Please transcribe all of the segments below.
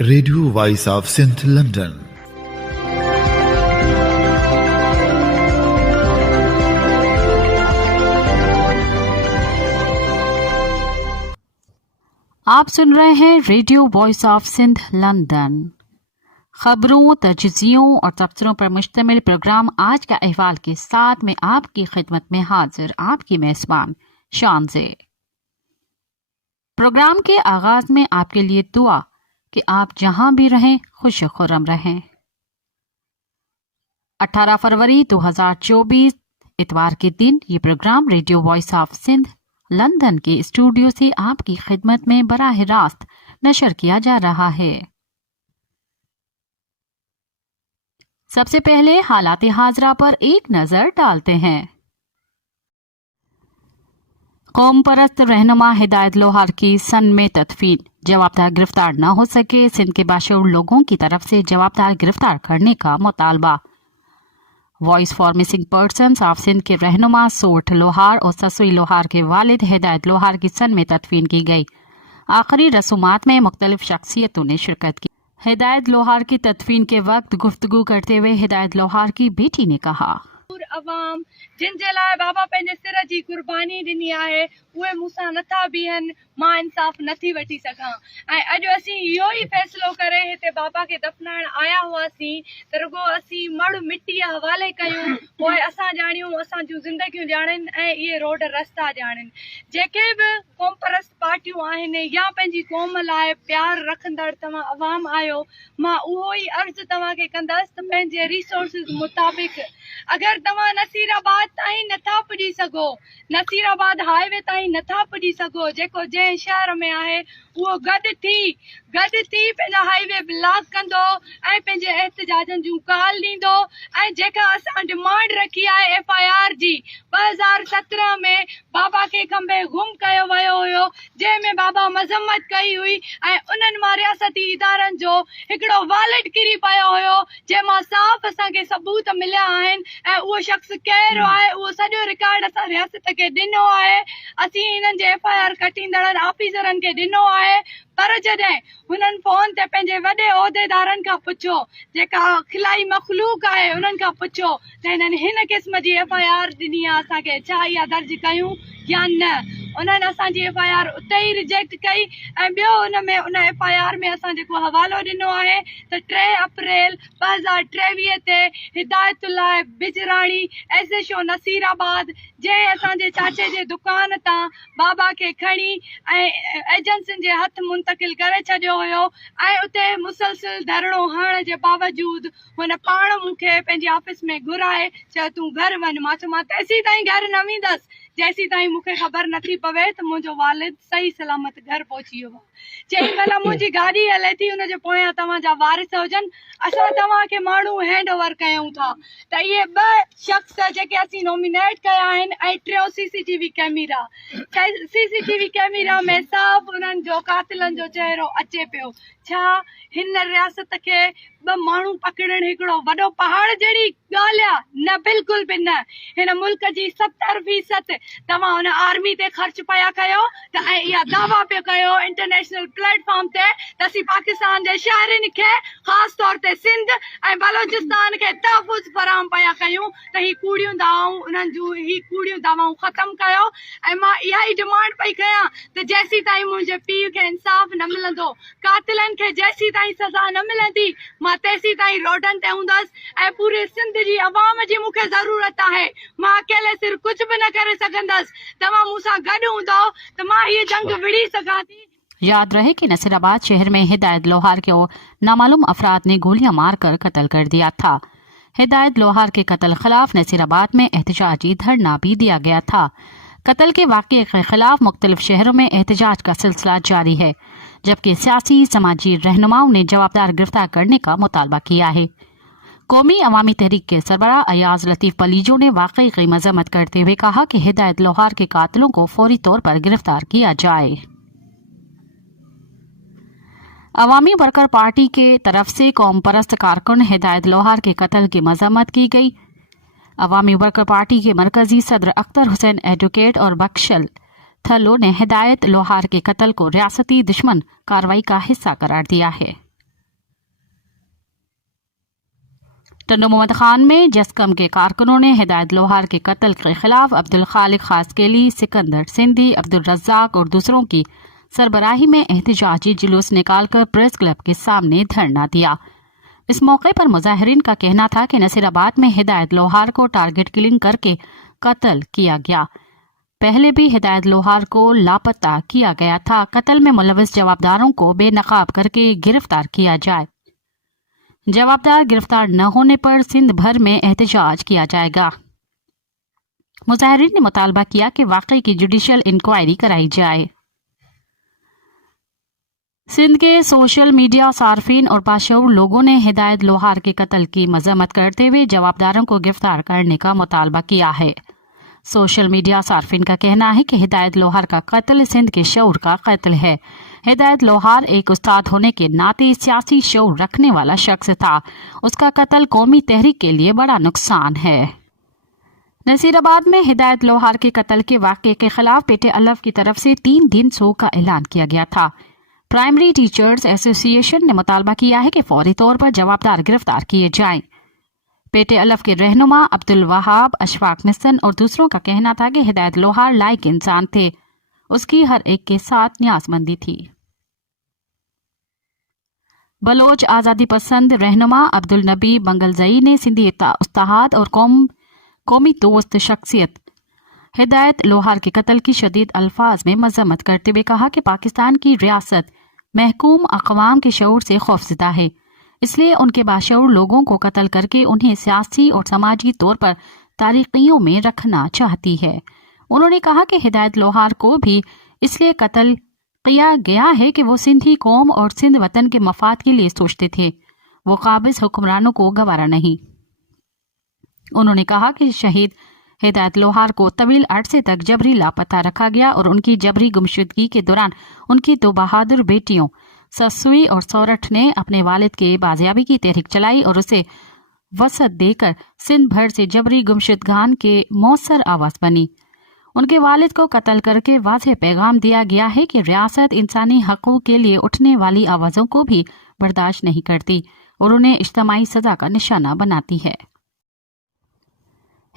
Radio voice of Sindh London. آپ سن رہے ہیں radio voice of Sindh London. خبروں، تجزیوں اور تبصروں پر مشتمل پروگرام آج کا احوال کے ساتھ میں آپ کی خدمت میں حاضر آپ کی میزبان شانزے۔ پروگرام کے آغاز میں آپ کے لیے دعا کہ آپ جہاں بھی رہیں خوش خرم رہیں۔ 18 فروری 2024 اتوار کے دن یہ program radio voice of Sindh London کے اسٹوڈیو سے آپ کی خدمت میں براہ راست نشر کیا جا رہا ہے۔ سب سے پہلے حالات حاضرہ پر ایک نظر ڈالتے ہیں۔ قوم پرست رہنما ہدایت لوہار کی سن میں تدفین، جوابدار گرفتار نہ ہو سکے، سندھ کے باشعور لوگوں کی طرف سے جوابدار گرفتار کرنے کا مطالبہ۔ Voice for Missing Persons of Sindh کے رہنما سوٹھ لوہار اور سسوئی لوہار کے والد ہدایت لوہار کی سن میں تدفین کی گئی۔ آخری رسومات میں مختلف شخصیتوں نے شرکت کی۔ ہدایت لوہار کی تدفین کے وقت گفتگو کرتے ہوئے ہدایت لوہار کی بیٹی نے کہا، عوام جن جے لائے بابا پنجے سر جی قربانی ڏني آهي उहे मूंसां नथा बीहनि، मां इंसाफ़ नथी वठी सघां। ऐं अॼु असीं इहो ई फ़ैसिलो करे हिते बाबा खे दफ़नाइण आया हुआसीं त रुॻो असीं मड़ मिटीअ हवाले कयूं, पोइ असां ॼाणियूं, असां जूं ज़िंदगियूं ॼाणनि ऐं इहे रोड रस्ता ॼाणनि। जेके बि क़ौम परस्त पार्टियूं आहिनि या पंहिंजी क़ौम लाइ प्यार रखंदड़ तव्हां अवाम आहियो, मां उहो ई अर्ज़ु तव्हांखे कंदसि त पंहिंजे रिसोर्सिस मुताबिक़ अगरि तव्हां नसीराबाद ताईं नथा पुॼी सघो, नसीराबाद हाईवे ताईं नथा पुॼी सघो, जेको जंहिं शहर में आहे उहो गॾु थी पंहिंजा हाईवे ब्लॉक कंदो ऐं पंहिंजे एहतजाजनि जूं कॉल ॾींदो। ऐं जेका असां डिमांड रखी आहे FIR जी 2017 में बाबा खे खंबे गुम कयो वियो हुयो, जंहिंमें बाबा मज़म्मत कई हुई ऐं उन्हनि मां रियासती इदारनि जो हिकिड़ो वॉलेट किरी पियो हुयो, जंहिंमां साफ़ असांखे सबूत मिलिया आहिनि ऐं उहो शख़्स केरु आहे उहो सॼो रिकॉर्ड असां रियासत खे ॾिनो आहे। असीं हिननि जे FIR कटींदड़नि ऑफिसरनि खे ॾिनो आहे, पर जॾहिं हुननि फोन ते पंहिंजे वॾे उहिदेदारनि खां पुछो, जेका खिलाई मखलूक आहे उन्हनि खां पुछो त हिननि हिन क़िस्म जी FIR ॾिनी आहे, असांखे छा इहा दर्ज कयूं या न। उन्हनि असांजी FIR उते ई रिजेक्ट कई ऐं ॿियो उन FIR में असां जेको हवालो ॾिनो आहे त 3 अप्रैल 2023 ते हिदायतुल्लाह बिजराणी SHO नसीराबाद जंहिं असांजे चाचे जे दुकान तां बाबा खे खणी ऐं एजेंसियुनि जे हथ मुंतकिल करे छॾियो हुयो ऐं उते मुसलसिल धरणो हणण जे बावजूद हुन पाण मूंखे पंहिंजे ऑफिस में घुराए चयो तूं घर वञ। मां चयो मां तेसीं ताईं घर न वेंदसि जेसीं ताईं मूंखे ख़बर नथी पवे त मुंहिंजो वालिद सही सलामत घर पहुची वियो। चई भला मुंहिंजी गाॾी हले थी, हुनजे पोयां तव्हांजा वारिस हुजनि, असां तव्हांखे माण्हू हैंड ओवर कयूं था। त इहे 2 शख़्स जेके असीं नॉमिनेट कया आहिनि ऐं 3 CCTV कैमरा, CCTV कैमरा में साफ़ उन्हनि जो कातिलनि जो चहिरो अचे पियो। छा हिन रियासत खे 2 माण्हू पकड़णु हिकिड़ो वॾो पहाड़ जहिड़ी ॻाल्हि आहे? न, बिल्कुलु बि न। हिन मुल्क जी 70% तव्हां हुन आर्मी ते ख़र्च पिया कयो त ऐं इहा दावा पियो कयो इंटरनेशनल प्लेटफॉर्म ते त असीं पाकिस्तान जे शहरनि खे ख़ासि तौर ते सिंध ऐं बलोचिस्तान खे तहफ़ुज़ फराहम पिया कयूं त ही कूड़ियूं दावाऊं उन्हनि जूं ही कूड़ियूं दावाऊं ख़तमु कयो। ऐं मां इहा ई डिमांड पई कयां त जेसीं ताईं मुंहिंजे पीउ खे इंसाफ़ न मिलंदो, कातिलनि खे जेसीं ताईं सज़ा न मिलंदी, मां तेसीं ताईं रोडनि ते हूंदसि ऐं पूरे सिंध जी अवाम जी मूंखे ज़रूरत आहे। मां अकेले सिर कुझु बि न करे सघंदसि, तव्हां मूंसां गॾु हूंदो त मां हीअ जंग विड़ी सघां थी। याद रहे कि नसीराबाद शहर में हिदायत लोहार को नामालूम अफराद ने गोलियां मारकर कत्ल कर दिया था। हिदायत लोहार के कत्ल खिलाफ नसीराबाद में एहतजाजी धरना भी दिया गया था। कत्ल के वाक़ये के खिलाफ मुख्तलिफ शहरों में एहतजाज का सिलसिला जारी है, जबकि सियासी समाजी रहनुमाओं ने जवाबदार गिरफ्तार करने का मुतालबा किया है। कौमी अवामी तहरीक के सरबराह अयाज लतीफ़ पलीजो ने वाक़ई की मजम्मत करते हुए कहा कि हिदायत लोहार के कातिलों को फौरी तौर पर गिरफ्तार किया जाए। अवामी वर्कर पार्टी के तरफ से कौम परस्त कारकुन हिदायत लोहार के कत्ल की मजम्मत की गई। अवामी वर्कर पार्टी के मरकजी सदर अख्तर हुसैन एडवोकेट और बख्शल थलो ने हिदायत लोहार के कत्ल को रियासती दुश्मन कार्रवाई का हिस्सा करार दिया है। टंडो मोहम्मद खान में जस्कम के कारकुनों ने हिदायत लोहार के कत्ल के खिलाफ अब्दुल खालिक खासकेली, सिकंदर सिंधी, अब्दुल रज्जाक और दूसरों की सरबराही में एहतजाजी जुलूस निकालकर प्रेस क्लब के सामने धरना दिया। इस मौके पर मुजाहिरीन का कहना था कि नसीराबाद में हिदायत लोहार को टारगेट किलिंग करके कत्ल किया गया। पहले भी हिदायत लोहार को लापता किया गया था। कत्ल में मुलविस जवाबदारों को बेनकाब करके गिरफ्तार किया जाए। जवाबदार गिरफ्तार न होने पर सिंध भर में एहतजाज किया जाएगा। मुजाहिरीन ने मुतालबा किया कि वाकई की जुडिशियल इंक्वायरी कराई जाए। सिंध के सोशल मीडिया सार्फिन और बाशऊर लोगों ने हिदायत लोहार के कत्ल की मजम्मत करते हुए जवाबदारों को गिरफ्तार करने का मुतालबा किया है। सोशल मीडिया सार्फिन का कहना है कि हिदायत लोहार का कत्ल सिंध के शऊर का कत्ल है। हिदायत लोहार एक उस्ताद होने के नाते सियासी शऊर रखने वाला शख्स था। उसका कत्ल कौमी तहरीक के लिए बड़ा नुकसान है। नसीराबाद में हिदायत लोहार के कत्ल के वाक़े के खिलाफ पेटे अलफ की तरफ से 3 दिन शोक का ऐलान किया गया था। प्राइमरी टीचर्स एसोसिएशन ने मुतालबा किया है कि फौरी तौर पर जवाबदार गिरफ्तार किए जाएं। पेटे अलफ के रहनुमा अब्दुल वहाब, अशफाक मिसन और दूसरों का कहना था कि हिदायत लोहार लायक इंसान थे। उसकी हर एक के साथ न्यासमंदी थी। बलोच आज़ादी पसंद रहनुमा अब्दुल नबी बंगलजई ने सिंधी उस्ताद और कौमी दोस्त शख्सियत हिदायत लोहार के कत्ल की शदीद अल्फाज में मजम्मत करते हुए कहा कि पाकिस्तान की रियासत महकूम अक़वाम के शऊर से खौफज़दा है, इसलिए उनके बाशऊर लोगों को कत्ल करके उन्हें सियासी और समाजी तौर पर तारीखियों में रखना चाहती है। उन्होंने कहा कि हिदायत लोहार को भी इसलिए कत्ल किया गया है कि वो सिंधी कौम और सिंध वतन के मफाद के लिए सोचते थे। वो काबिज हुक्मरानों को गवारा नहीं। उन्होंने कहा कि शहीद हिदायत लोहार को तवील अरसे तक जबरी लापता रखा गया और उनकी जबरी गुमशुदगी के दौरान उनकी 2 बहादुर बेटियों ससुई और सौरठ ने अपने वालिद के बाजियाबी की तहरीक चलाई और उसे वसत देकर सिंध भर से जबरी गुमशुदगान के मौसर आवाज बनी। उनके वालिद को कत्ल करके वाज़ेह पैगाम दिया गया है कि रियासत इंसानी हकूक़ के लिए उठने वाली आवाज़ों को भी बर्दाश्त नहीं करती और उन्हें इज्तिमाई सज़ा का निशाना बनाती है।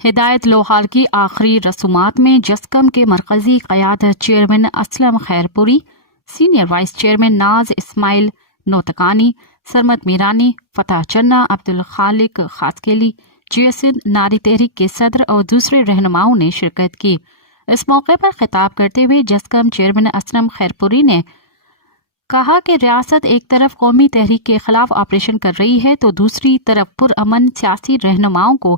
हिदायत लोहार की आखिरी रसूमात में जस्कम के मरकजी क़यादत chairman Aslam Khairpuri, senior vice chairman Naz Ismail नोतकानी, सरमत Mirani, फतह चन्ना, अब्दुल खालिक खासकेली, जियसिद नारी तहरीक के सदर और दूसरे रहनुमाओं ने शिरकत की। इस मौके पर खिताब करते हुए जस्कम चेयरमैन असलम खैरपुरी ने कहा कि रियासत एक तरफ कौमी तहरीक के खिलाफ ऑपरेशन कर रही है तो दूसरी तरफ पुरअमन सियासी रहनुमाओं को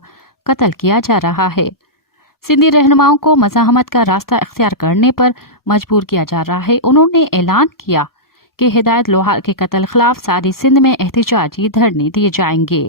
कत्ल किया जा रहा है। सिंधी रहनुमाओं को मज़ाहमत का रास्ता इख्तियार करने पर मजबूर किया जा रहा है। उन्होंने ऐलान किया कि हिदायत लोहार के कत्ल खिलाफ सारी सिंध में एहतजाजी धरने दिए जाएंगे।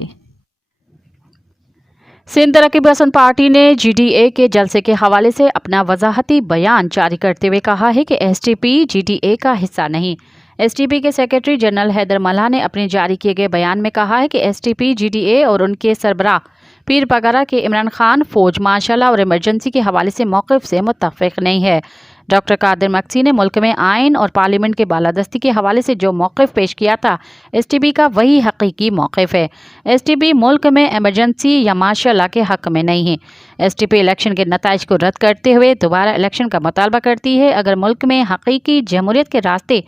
सिंध तरक्की पसंद पार्टी ने GDA के जलसे के हवाले से अपना वजाहती बयान जारी करते हुए कहा है कि STP GDA का हिस्सा नहीं। STP के सेक्रेटरी जनरल हैदर मल्हा ने अपने जारी किए गए बयान में कहा है कि STP GDA और उनके सरबराह पीर पगारा के इमरान खान फौज मार्शल और इमरजेंसी के हवाले से मौक़िफ़ से मुत्तफ़िक़ नहीं है। डॉक्टर कादिर मक्सी ने मुल्क में आइन और पार्लियामेंट के बालादस्ती के हवाले से जो मौक़िफ़ पेश किया था, STP का वही हकीकी मौक़िफ़ है। STP मुल्क में इमरजेंसी या मार्शल के हक़ में नहीं है। STP इलेक्शन के नताइज को रद्द करते हुए दोबारा इलेक्शन का मुतालबा करती है। अगर मुल्क में हकीकी जमहूरियत के रास्ते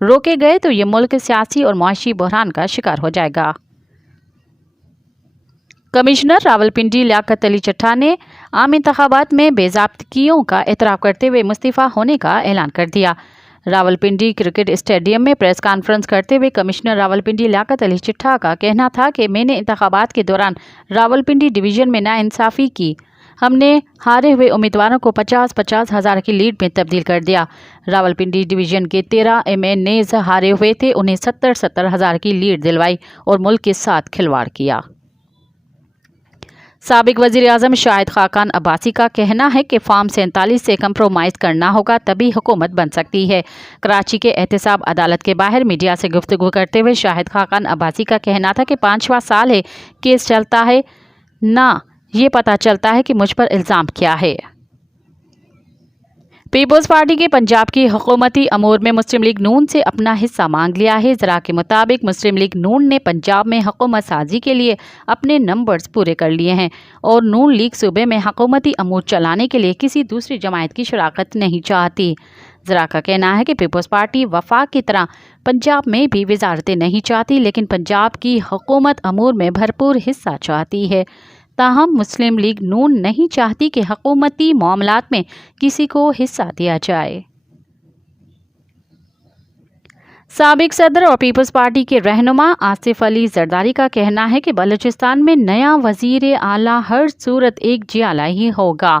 रोके गए तो ये मुल्क सियासी और मुआशी बहरान का शिकार हो जाएगा। कमिश्नर रावलपिंडी लियाकत अली चट्टा ने आम इंतखाबात में बेज़ाब्तगियों का एतराफ़ करते हुए मुस्तफ़ा होने का ऐलान कर दिया। रावलपिंडी क्रिकेट स्टेडियम में प्रेस कॉन्फ्रेंस करते हुए कमिश्नर रावलपिंडी लियाकत अली चट्टा का कहना था कि मैंने इंतखाबात के दौरान रावलपिंडी डिवीज़न में नाइंसाफ़ी की। हमने हारे हुए उम्मीदवारों को 50-50 हज़ार की लीड में तब्दील कर दिया। रावलपिंडी डिवीज़न के 13 MNAs हारे हुए थे, उन्हें 70-70 हज़ार की लीड दिलवाई और मुल्क के साथ खिलवाड़ किया। साबिक वज़ीर आज़म शाहिद खाकान अब्बासी का कहना है कि फॉर्म 47 से कंप्रोमाइज़ करना होगा तभी हुकूमत बन सकती है। कराची के एहतसाब अदालत के बाहर मीडिया से गुफ्तगू करते हुए शाहिद खाकान अब्बासी का कहना था कि 5वां साल है केस चलता है, ना ये पता चलता है कि मुझ पर इल्ज़ाम क्या है। पीपल्स पार्टी के पंजाब की हुकूमती अमूर में मुस्लिम लीग नून से अपना हिस्सा मांग लिया है। ज़रा के मुताबिक मुस्लिम लीग नून ने पंजाब में हुकूमत साजी के लिए अपने नंबर्स पूरे कर लिए हैं और नून लीग सूबे में हुकूमती अमूर चलाने के लिए किसी दूसरी जमात की शराकत नहीं चाहती। ज़रा का कहना है कि पीपल्स पार्टी वफाक की तरह पंजाब में भी वजारतें नहीं चाहती, लेकिन पंजाब की हुकूमत अमूर में भरपूर हिस्सा चाहती है। ताहम मुस्लिम लीग नून नहीं चाहती कि हुकूमती मामलात में किसी को हिस्सा दिया जाए। साबिक सदर और पीपल्स पार्टी के रहनुमा आसिफ अली जरदारी का कहना है कि बलूचिस्तान में नया वजीर आला हर सूरत एक जियाला ही होगा।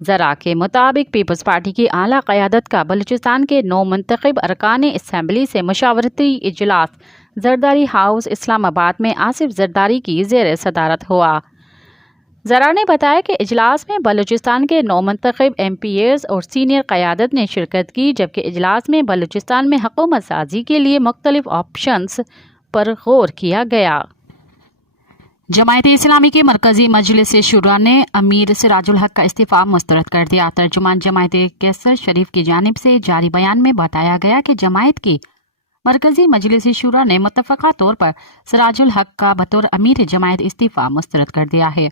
ज़रा के मुताबिक पीपल्स पार्टी की आला क़यादत का बलूचिस्तान के नौ मुंतखब अरकान असम्बली से मशावरती इजलास जरदारी हाउस इस्लामाबाद में आसिफ जरदारी की ज़ेर सदारत हुआ। ज़रा ने बताया कि इजलास में बलूचिस्तान के नौ मुंतखब MPAs और सीनियर क़यादत ने शिरकत की, जबकि इजलास में बलूचिस्तान में हुकूमत साजी के लिए मुख्तलिफ ऑप्शंस पर गौर किया गया। जमायत इस्लामी के मरकजी मजलिस शुरा ने अमीर सिराजुल हक का इस्तीफ़ा मुस्तरद कर दिया। तर्जुमान जमायत कैसर शरीफ की जानिब से जारी बयान में बताया गया कि जमायत की मरकजी मजलिस शुरा ने मुत्तफ़क़ा तौर पर सिराजुल हक का बतौर अमीर जमायत इस्तीफ़ा मुस्तरद कर दिया है।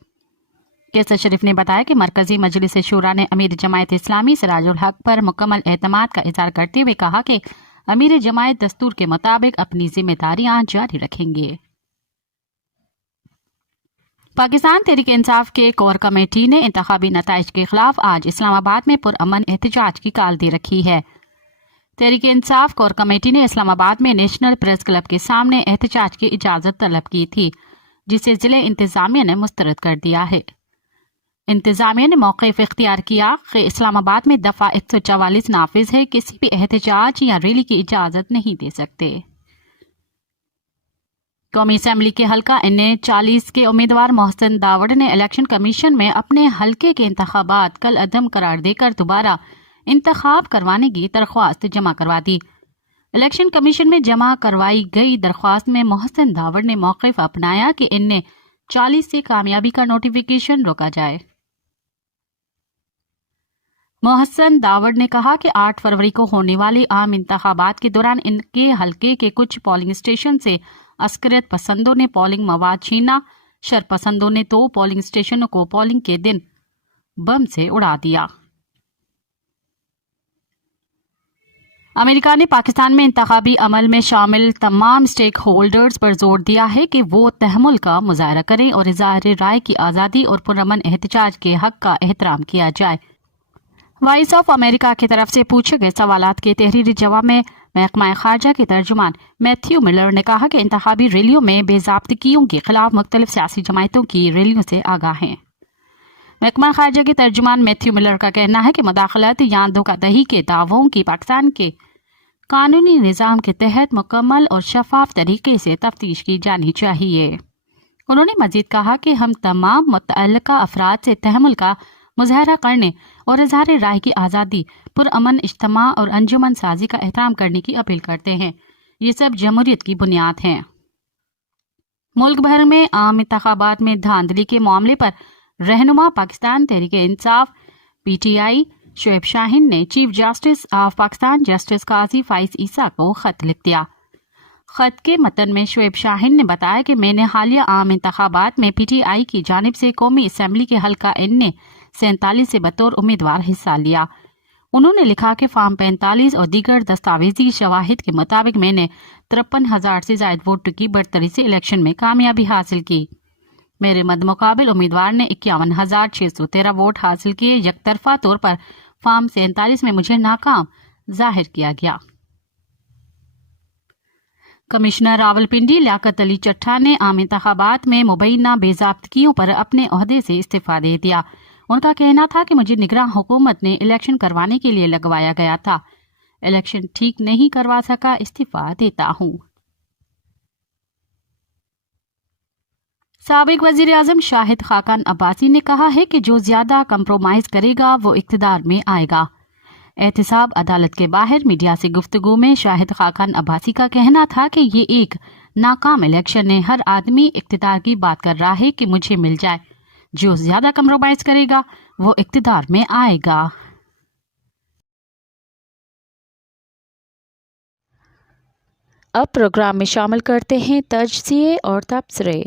कैसर शरीफ ने बताया कि मरकजी मजलिस शुरा ने अमीर जमायत इस्लामी सिराजुल हक पर मुकम्मल एतमाद का इज़हार करते हुए कहा कि अमीर जमायत दस्तूर के मुताबिक अपनी जिम्मेदारियां जारी रखेंगे। पाकिस्तान तहरीक इंसाफ के कोर कमेटी ने इंतखाबी नताइज के खिलाफ आज इस्लामाबाद में पुरअमन एहतजाज की काल दे रखी है। तहरीक इंसाफ कोर कमेटी ने इस्लामाबाद में नेशनल प्रेस क्लब के सामने एहतजाज की इजाज़त तलब की थी, जिसे ज़िले इंतज़ामिया ने मुस्तरद कर दिया है। इंतज़ामिया ने मौक़िफ़ इख्तियार किया कि इस्लामाबाद में दफ़ा 144 नाफिज है, किसी भी एहतजाज या रैली की इजाज़त नहीं दे सकते। कौमी असम्बली के हल्का NA40 के उम्मीदवार मोहसिन दावड़ ने इलेक्शन कमीशन में अपने हल्के के इंतखाबात कल अदम करार देकर दोबारा इंतखाब करवाने की दरख्वास्त जमा करवा दी। इलेक्शन कमीशन में जमा करवाई गई दरख्वास्त में मोहसिन दावड़ ने मौक़िफ़ अपनाया कि NA40 से कामयाबी का नोटिफिकेशन रोका जाए। मोहसिन दावड़ ने कहा कि 8 फरवरी को होने वाले आम इंतखाबात के दौरान इनके हल्के के कुछ पोलिंग स्टेशन से अस्करियत पसंदों ने पोलिंग मवाद छीना, शर पसंदों ने तो पोलिंग स्टेशनों को पोलिंग के दिन बम से उड़ा दिया। अमेरिका ने पाकिस्तान में इंतखाबी अमल में शामिल तमाम स्टेक होल्डर्स पर जोर दिया है कि वो तहम्मुल का मुजाहरा करें और इज़हार राय की आज़ादी और पुरअमन एहतजाज के हक का एहतराम किया जाए। वॉइस ऑफ अमेरिका की तरफ से पूछे गए सवालात के तहरीरी जवाब में महकमा खारजा के तर्जुमान मैथ्यू मिलर ने कहा कि इंतखाबी रैलियों में बेज़ाब्तगियों के खिलाफ मुख्तलिफ सियासी जमायतों की रैलियों से आगाह हैं। महकमा खारजा के तर्जुमान मैथ्यू मिलर का कहना है कि मुदाखलत या धोखाधड़ी के दावों की पाकिस्तान के कानूनी निज़ाम के तहत मुकम्मल और शफाफ तरीके से तफ्तीश की जानी चाहिए। उन्होंने मजीद कहा कि हम तमाम मुतअल्लिका अफराद से तहम्मुल का मुजाहरा करने और इज़हार राय की आज़ादी, पुरअमन इज्तिमा और अंजुमन साजी का एहतराम करने की अपील करते हैं। ये सब जमहूरियत की बुनियाद हैं। मुल्क भर में आम इंतखाबात में धांधली के मामले पर रहनुमा पाकिस्तान तहरीक इंसाफ PTI शोएब शाहीन ने chief justice of Pakistan justice Qazi Faez Isa को खत लिख दिया। खत के मतन में शोएब शाहीन ने बताया कि मैंने हालिया आम इंतखाबात में PTI की जानिब से कौमी असम्बली के हल्का NA47 से बतौर उम्मीदवार हिस्सा लिया। उन्होंने लिखा कि फार्म 45 और दीगर दस्तावेजी शवाहिद के मुताबिक मैंने 53,000 से ज्यादा वोट की बढ़तरी से इलेक्शन में कामयाबी हासिल की। मेरे मद्दमुकाबिल उम्मीदवार ने 51,613 वोट हासिल किए। यकतरफा तौर पर फार्म 47 में मुझे नाकाम जाहिर किया गया। कमिश्नर रावलपिंडी लियाकत अली चट्टा ने आम इंतखाबात में मुबैना बेज़ाब्तगियों पर अपने ओहदे से इस्तीफा दे दिया। उनका कहना था कि मुझे निगरान हुकूमत ने इलेक्शन करवाने के लिए लगवाया गया था, इलेक्शन ठीक नहीं करवा सका, इस्तीफा देता हूँ। साबिक वजीर आजम शाहिद खाकान अब्बासी ने कहा है कि जो ज्यादा कंप्रोमाइज करेगा वो इख्तिदार में आएगा। एहतिसाब अदालत के बाहर मीडिया से गुफ्तगू में शाहिद खाकान अब्बासी का कहना था कि ये एक नाकाम इलेक्शन है। हर आदमी इख्तिदार की बात कर रहा है कि मुझे मिल जाए, जो ज्यादा कंप्रोमाइज करेगा वो इख्तिदार में आएगा। اب پروگرام میں شامل کرتے ہیں تجزیے اور تبصرے۔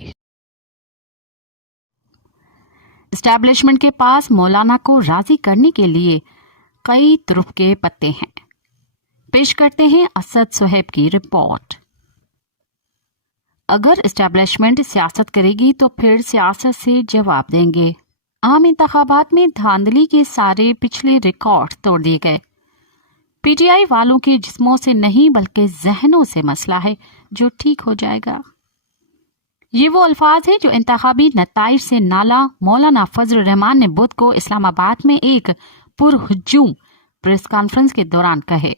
اسٹیبلشمنٹ کے پاس مولانا کو راضی کرنے کے لیے کئی طرف کے پتے ہیں۔ پیش کرتے ہیں اسد صہیب کی رپورٹ۔ اگر اسٹیبلشمنٹ سیاست کرے گی تو پھر سیاست سے جواب دیں گے۔ عام انتخابات میں دھاندلی کے سارے پچھلے ریکارڈ توڑ دیے گئے۔ پی ٹی آئی والوں کے جسموں سے نہیں بلکہ ذہنوں سے مسئلہ ہے جو ٹھیک ہو جائے گا۔ یہ وہ الفاظ ہیں جو انتخابی نتائج سے نالا مولانا فضل الرحمان نے بدھ کو اسلام آباد میں ایک پرہجوم پریس کانفرنس کے دوران کہے۔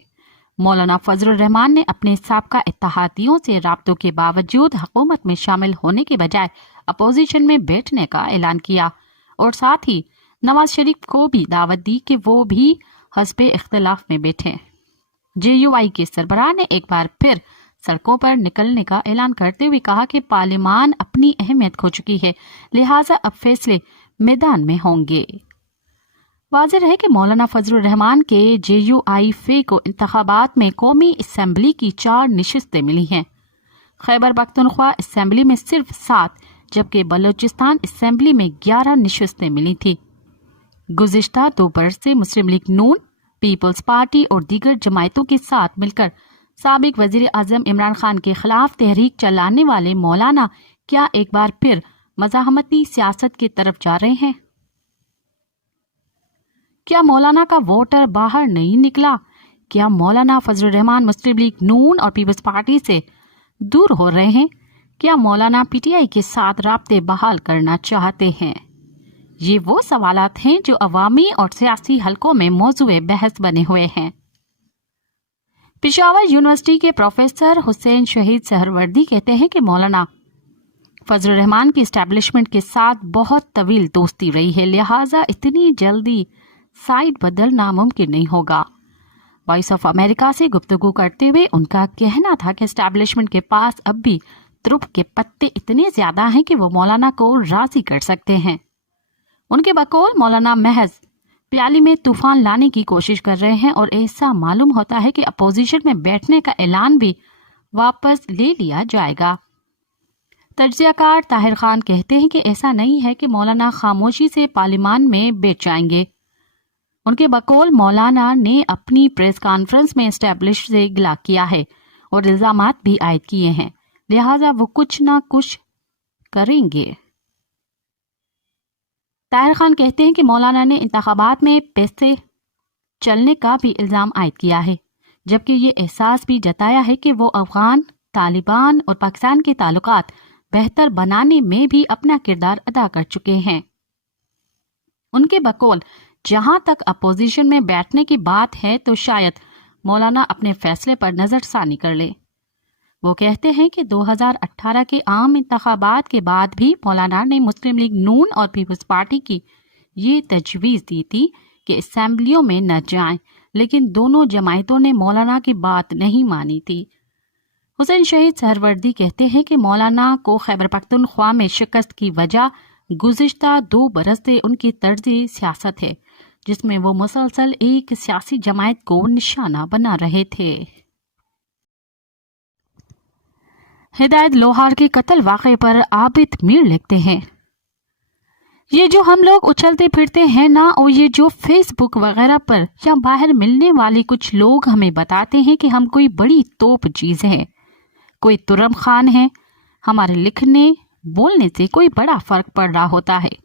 مولانا فضل الرحمان نے اپنے سابقہ اتحادیوں سے رابطوں کے باوجود حکومت میں شامل ہونے کے بجائے اپوزیشن میں بیٹھنے کا اعلان کیا اور ساتھ ہی نواز شریف کو بھی دعوت دی کہ وہ بھی حزب اختلاف میں بیٹھیں۔ جے یو آئی کے سربراہ نے ایک بار پھر سڑکوں پر نکلنے کا اعلان کرتے ہوئے کہا کہ پارلیمان اپنی اہمیت کھو چکی ہے، لہٰذا اب فیصلے میدان میں ہوں گے۔ واضح رہے کہ مولانا فضل الرحمان کے جے یو آئی فے کو انتخابات میں قومی اسمبلی کی 4 نشستیں ملی ہیں۔ خیبر پختونخوا اسمبلی میں صرف 7 جبکہ بلوچستان اسمبلی میں 11 نشستیں ملی تھی۔ گزشتہ 2 برس سے مسلم لیگ نون، پیپلز پارٹی اور دیگر جماعتوں کے ساتھ مل کر سابق وزیر اعظم عمران خان کے خلاف تحریک چلانے والے مولانا کیا ایک بار پھر مزاحمتی سیاست کی طرف جا رہے ہیں؟ کیا مولانا کا ووٹر باہر نہیں نکلا؟ کیا مولانا فضل الرحمان مسلم لیگ نون اور پیپلز پارٹی سے دور ہو رہے ہیں؟ کیا مولانا پی ٹی آئی کے ساتھ رابطے بحال کرنا چاہتے ہیں؟ یہ وہ سوالات ہیں جو عوامی اور سیاسی حلقوں میں موضوع بحث بنے ہوئے ہیں۔ پشاور یونیورسٹی کے پروفیسر حسین شہید سہروردی کہتے ہیں کہ مولانا فضل الرحمان کی اسٹیبلشمنٹ کے ساتھ بہت طویل دوستی رہی ہے، لہٰذا اتنی جلدی سائڈ بدلنا ممکن نہیں ہوگا۔ وائس آف امریکہ سے گفتگو کرتے ہوئے ان کا کہنا تھا کہ اسٹیبلشمنٹ کے پاس اب بھی ترپ کے پتے اتنے زیادہ ہیں کہ وہ مولانا کو راضی کر سکتے ہیں۔ ان کے بقول مولانا محض پیالی میں طوفان لانے کی کوشش کر رہے ہیں اور ایسا معلوم ہوتا ہے کہ اپوزیشن میں بیٹھنے کا اعلان بھی واپس لے لیا جائے گا۔ تجزیہ کار طاہر خان کہتے ہیں کہ ایسا نہیں ہے کہ مولانا خاموشی سے پارلیمان میں بیٹھ جائیں گے۔ ان کے بقول مولانا نے اپنی پریس کانفرنس میں اسٹیبلش سے گلا کیا ہے اور الزامات بھی عائد کیے ہیں، لہٰذا وہ کچھ نہ کچھ کریں گے۔ طاہر خان کہتے ہیں کہ مولانا نے انتخابات میں پیسے چلنے کا بھی الزام عائد کیا ہے، جبکہ یہ احساس بھی جتایا ہے کہ وہ افغان، طالبان اور پاکستان کے تعلقات بہتر بنانے میں بھی اپنا کردار ادا کر چکے ہیں۔ ان کے بقول جہاں تک اپوزیشن میں بیٹھنے کی بات ہے تو شاید مولانا اپنے فیصلے پر نظر ثانی کر لے۔ وہ کہتے ہیں کہ 2018 کے عام انتخابات کے بعد بھی مولانا نے مسلم لیگ نون اور پیپلز پارٹی کی یہ تجویز دی تھی کہ اسمبلیوں میں نہ جائیں، لیکن دونوں جماعتوں نے مولانا کی بات نہیں مانی تھی۔ حسین شہید سہروردی کہتے ہیں کہ مولانا کو خیبر پختونخوا میں شکست کی وجہ گزشتہ 2 برس سے ان کی طرز سیاست ہے، جس میں وہ مسلسل ایک سیاسی جماعت کو نشانہ بنا رہے تھے۔ ہدایت لوہار کے قتل واقعے پر عابد میر لکھتے ہیں، یہ جو ہم لوگ اچھلتے پھرتے ہیں نا، اور یہ جو فیس بک وغیرہ پر یا باہر ملنے والے کچھ لوگ ہمیں بتاتے ہیں کہ ہم کوئی بڑی توپ چیز ہیں، کوئی ترم خان ہے، ہمارے لکھنے بولنے سے کوئی بڑا فرق پڑ رہا ہوتا ہے۔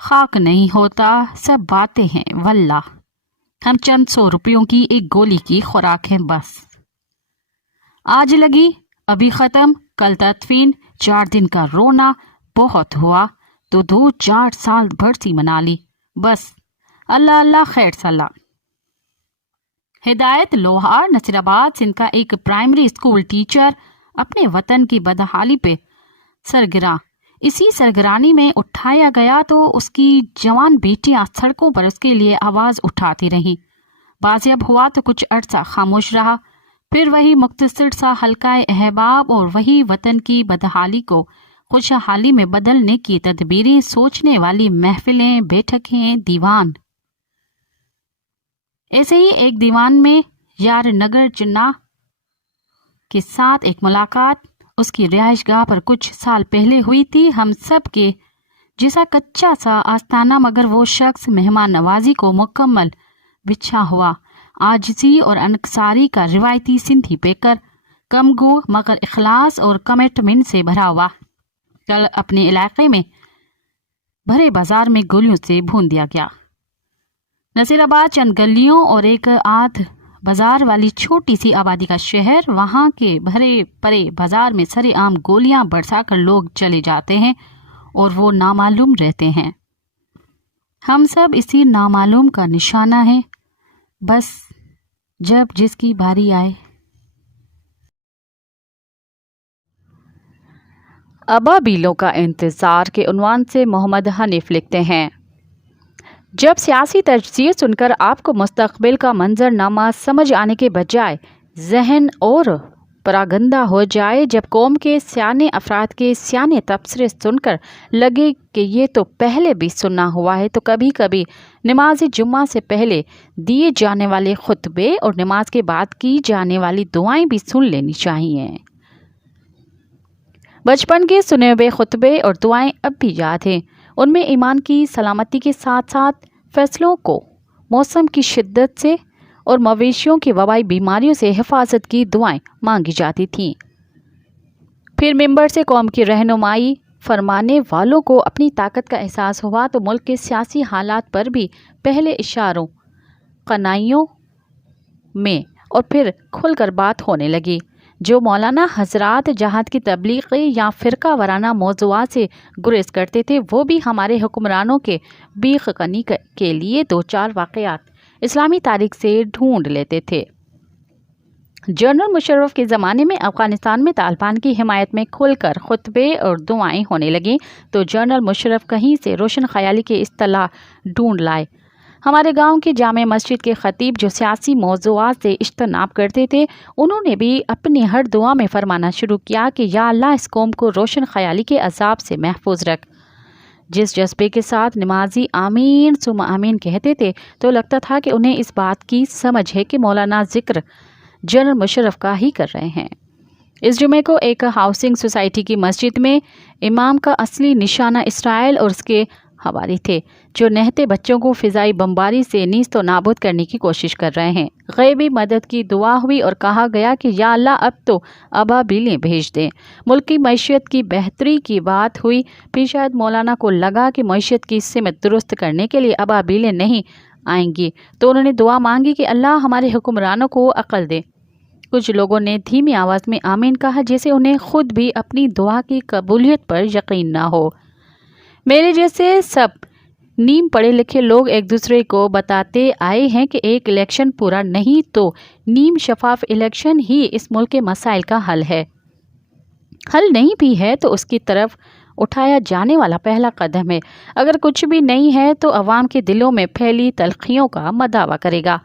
خاک نہیں ہوتا، سب باتیں ہیں، واللہ ہم چند 100 روپیوں کی ایک گولی کی خوراک ہیں بس۔ آج لگی، ابھی ختم، کل تدفین، 4 دن کا رونا، بہت ہوا تو 2-4 سال بھرتی منا لی، بس اللہ اللہ خیر صلاح۔ ہدایت لوہار نصیر آباد سندھ کا ایک پرائمری اسکول ٹیچر اپنے وطن کی بدحالی پہ سرگراں، اسی سرگرانی میں اٹھایا گیا تو اس کی جوان بیٹیاں سڑکوں پر اس کے لیے آواز اٹھاتی رہیں۔ بازیاب ہوا تو کچھ عرصہ خاموش رہا، پھر وہی مختصر سا حلقہ احباب اور وہی وطن کی بدحالی کو خوشحالی میں بدلنے کی تدبیریں سوچنے والی محفلیں، بیٹھکیں، دیوان۔ ایسے ہی ایک دیوان میں یار نگر چنا के साथ एक मुलाकात उसकी रिहाइश गाह पर कुछ साल पहले हुई थी। हम सब के जैसा कच्चा सा आस्ताना, मगर वो शख्स मेहमान नवाजी को मुकम्मल बिछा हुआ, आजिज़ी और अनकसारी का रिवायती सिंधी पेकर, कमगो मगर इखलास और कमिटमेंट से भरा हुआ। कल अपने इलाके में भरे बाजार में गोलियों से भून दिया गया। नसीराबाद चंद गलियों और एक आध बाजार वाली छोटी सी आबादी का शहर, वहां के भरे परे बाजार में सरेआम गोलियां बरसाकर लोग चले जाते हैं और वो नामालूम रहते हैं। हम सब इसी नामालूम का निशाना है, बस जब जिसकी बारी आए। अबाबीलों का इंतज़ार के उन्वान से मोहम्मद हनीफ लिखते हैं, जब सियासी तजज़िये सुनकर आपको मुस्तक़बिल का मंजरनामा समझ आने के बजाय जहन और परागंदा हो जाए, जब कौम के सियाने अफराद के सियाने तबसरे सुनकर लगे कि ये तो पहले भी सुना हुआ है, तो कभी कभी नमाज जुम्मा से पहले दिए जाने वाले खुतबे और नमाज के बाद की जाने वाली दुआएं भी सुन लेनी चाहिए। बचपन के सुने हुए खुतबे और दुआएं अब भी याद हैं। उनमें ईमान की सलामती के साथ साथ फैसलों को, मौसम की शिद्दत से और मवेशियों की वबाई बीमारियों से हिफाजत की दुआएं मांगी जाती थीं। फिर मिंबर से कौम की रहनुमाई फरमाने वालों को अपनी ताकत का एहसास हुआ तो मुल्क के सियासी हालात पर भी पहले इशारों, कनाइयों में और फिर खुलकर बात होने लगी। जो मौलाना हजरात जहाद की तबलीग या फ़िरका वराना मौज़ूआत से गुरेज करते थे, वो भी हमारे हुक्मरानों के बीख कनी के लिए दो चार वाक़यात इस्लामी तारीख से ढूंढ लेते थे। जनरल मुशर्रफ के ज़माने में अफ़गानिस्तान में तालिबान की हिमायत में खुलकर खुतबे और दुआएं होने लगीं तो जनरल मुशर्रफ कहीं से रोशन ख़याली के इस्तिलाह ढूंढ लाए। हमारे गांव की जामे मस्जिद के ख़तीब जो सियासी मौज़ूआत से इज्तनाब करते थे, उन्होंने भी अपनी हर दुआ में फरमाना शुरू किया कि या अल्लाह इस कौम को रोशन ख़याली के अज़ाब से महफूज रख। जिस जज्बे के साथ नमाजी आमीन सुमा आमीन कहते थे तो लगता था कि उन्हें इस बात की समझ है कि मौलाना ज़िक्र जनरल मुशर्रफ का ही कर रहे हैं। इस जुमे को एक हाउसिंग सोसाइटी की मस्जिद में इमाम का असली निशाना इसराइल और उसके हवारी थे, जो नहते बच्चों को फ़िज़ाई बमबारी से नीस्त व नाबूद करने की कोशिश कर रहे हैं। गैबी मदद की दुआ हुई और कहा गया कि या अल्लाह अब तो अबाबीलें भेज दें। मुल्क की मैशियत की बेहतरी की बात हुई। फिर शायद मौलाना को लगा कि मैशियत की सिमत दुरुस्त करने के लिए अबाबीलें नहीं आएंगी, तो उन्होंने दुआ मांगी कि अल्लाह हमारे हुक्मरानों को अक्ल दे। कुछ लोगों ने धीमी आवाज़ में आमीन कहा, जैसे उन्हें खुद भी अपनी दुआ की कबूलियत पर यकीन ना हो। मेरे जैसे सब नीम पढ़े लिखे लोग एक दूसरे को बताते आए हैं कि एक इलेक्शन पूरा नहीं तो नीम शफाफ इलेक्शन ही इस मुल्क के मसाइल का हल है। हल नहीं भी है तो उसकी तरफ उठाया जाने वाला पहला कदम है। अगर कुछ भी नहीं है तो अवाम के दिलों में फैली तलखियों का मदावा करेगा।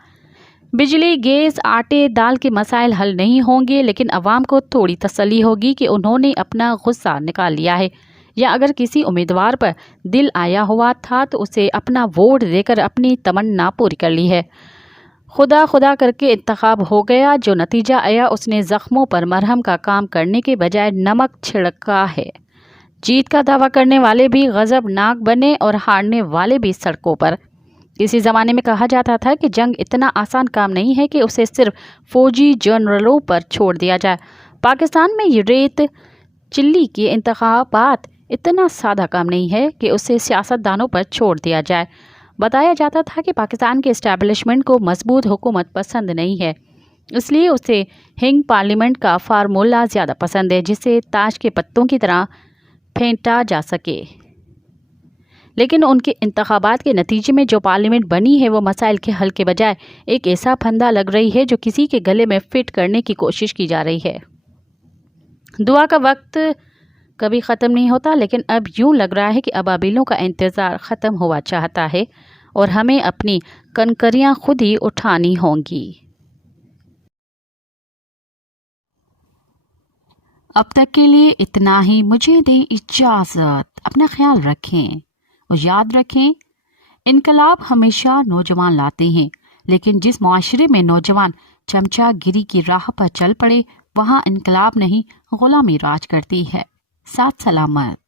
बिजली, गैस, आटे, दाल के मसाइल हल नहीं होंगे, लेकिन अवाम को थोड़ी तसल्ली होगी कि उन्होंने अपना गुस्सा निकाल लिया है, या अगर किसी उम्मीदवार पर दिल आया हुआ था तो उसे अपना वोट देकर अपनी तमन्ना पूरी कर ली है। खुदा खुदा करके इंतखाब हो गया, जो नतीजा आया उसने ज़ख्मों पर मरहम का काम करने के बजाय नमक छिड़का है। जीत का दावा करने वाले भी गज़बनाक बने और हारने वाले भी सड़कों पर। किसी ज़माने में कहा जाता था कि जंग इतना आसान काम नहीं है कि उसे सिर्फ फ़ौजी जनरलों पर छोड़ दिया जाए। पाकिस्तान में ये रेत चिल्ली के इंतखाबात इतना सादा काम नहीं है कि उसे सियासतदानों पर छोड़ दिया जाए। बताया जाता था कि पाकिस्तान के इस्टेब्लिशमेंट को मजबूत हुकूमत पसंद नहीं है, इसलिए उसे हिंग पार्लियामेंट का फार्मूला ज़्यादा पसंद है, जिसे ताश के पत्तों की तरह फेंटा जा सके। लेकिन उनके इंतखाबात के नतीजे में जो पार्लियामेंट बनी है वो मसाइल के हल के बजाय एक ऐसा फंदा लग रही है जो किसी के गले में फिट करने की कोशिश की जा रही है। दुआ का वक्त कभी ख़त्म नहीं होता, लेकिन अब यूं लग रहा है कि अबाबीलों का इंतज़ार ख़त्म हुआ चाहता है और हमें अपनी कनकरियां खुद ही उठानी होंगी। अब तक के लिए इतना ही। मुझे दें इजाज़त। अपना ख्याल रखें और याद रखें, इनकलाब हमेशा नौजवान लाते हैं, लेकिन जिस मुआशरे में नौजवान चमचागिरी की राह पर चल पड़े وہاں انقلاب نہیں غلامی راج کرتی ہے۔ ساتھ سلامت۔